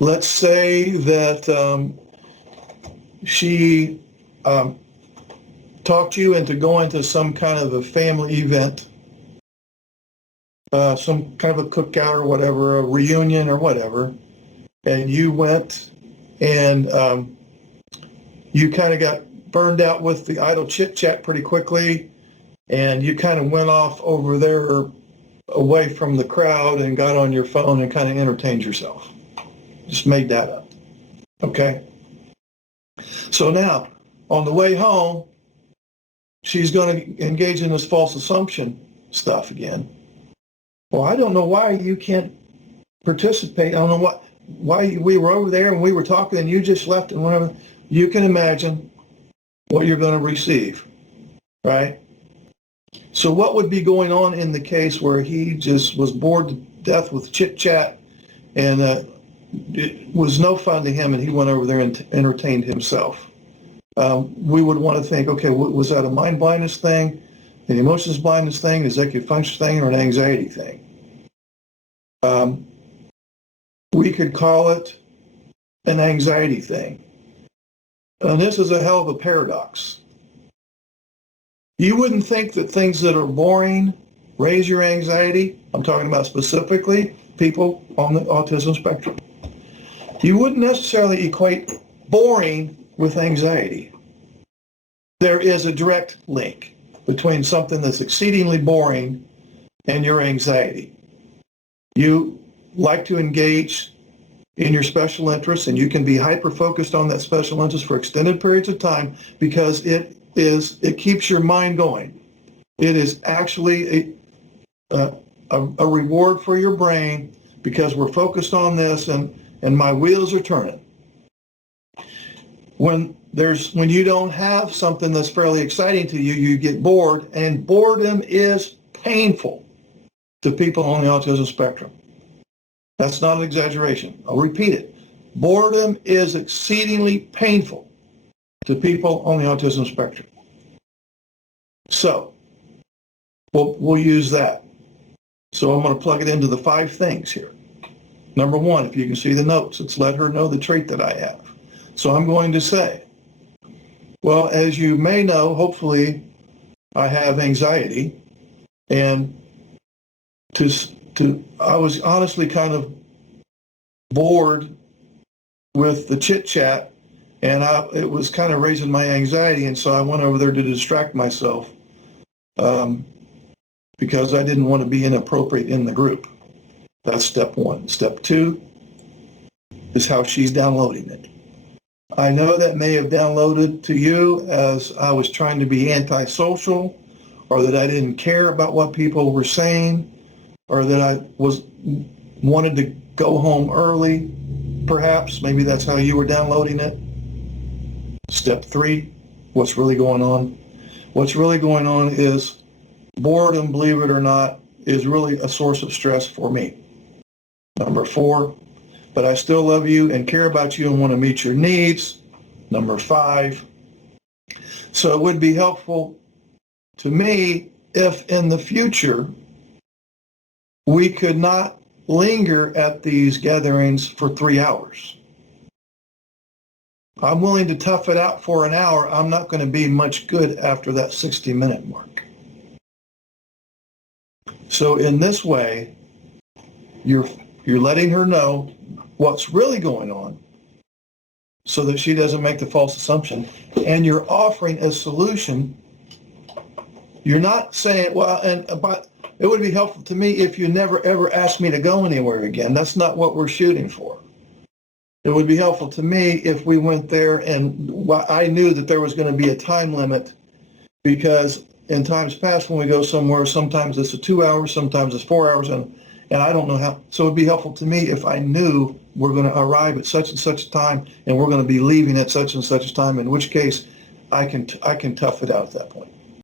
let's say that she talked you into going to some kind of a family event, some kind of a cookout or whatever, a reunion or whatever, and you went and you kind of got burned out with the idle chit-chat pretty quickly, and you kind of went off over there away from the crowd and got on your phone and kind of entertained yourself. Just made that up. Okay? So now, on the way home, she's going to engage in this false assumption stuff again. Well, I don't know why you can't participate. I don't know why we were over there and we were talking and you just left and whatever. You can imagine what you're going to receive, right? So what would be going on in the case where he just was bored to death with chit-chat and it was no fun to him and he went over there and entertained himself? We would want to think, okay, was that a mind blindness thing, an emotions blindness thing, an executive function thing, or an anxiety thing? We could call it an anxiety thing. And this is a hell of a paradox. You wouldn't think that things that are boring raise your anxiety. I'm talking about specifically people on the autism spectrum. You wouldn't necessarily equate boring with anxiety. There is a direct link between something that's exceedingly boring and your anxiety. You like to engage in your special interests, and you can be hyper-focused on that special interest for extended periods of time because it keeps your mind going. It is actually a reward for your brain because we're focused on this and my wheels are turning. When you don't have something that's fairly exciting to you, you get bored, and boredom is painful to people on the autism spectrum. That's not an exaggeration. I'll repeat it. Boredom is exceedingly painful to people on the autism spectrum. So we'll use that. So I'm going to plug it into the 5 things here. Number 1, if you can see the notes, it's let her know the trait that I have. So I'm going to say, well, as you may know, hopefully I have anxiety, and I was honestly kind of bored with the chit-chat, and it was kind of raising my anxiety, and so I went over there to distract myself because I didn't want to be inappropriate in the group. That's step 1. Step 2 is how she's downloading it. I know that may have downloaded to you as I was trying to be antisocial, or that I didn't care about what people were saying, or that I wanted to go home early, perhaps. Maybe that's how you were downloading it. Step 3, what's really going on? What's really going on is boredom, believe it or not, is really a source of stress for me. Number 4, but I still love you and care about you and want to meet your needs. Number 5, so it would be helpful to me if in the future we could not linger at these gatherings for 3 hours. I'm willing to tough it out for an hour. I'm not going to be much good after that 60-minute mark. So in this way, you're letting her know what's really going on so that she doesn't make the false assumption, and you're offering a solution. You're not saying, but it would be helpful to me if you never ever asked me to go anywhere again. That's not what we're shooting for. It would be helpful to me if we went there and I knew that there was going to be a time limit, because in times past when we go somewhere, sometimes it's 2 hours, sometimes it's 4 hours, and I don't know how. So it would be helpful to me if I knew we're going to arrive at such and such a time and we're going to be leaving at such and such a time, in which case I can tough it out at that point.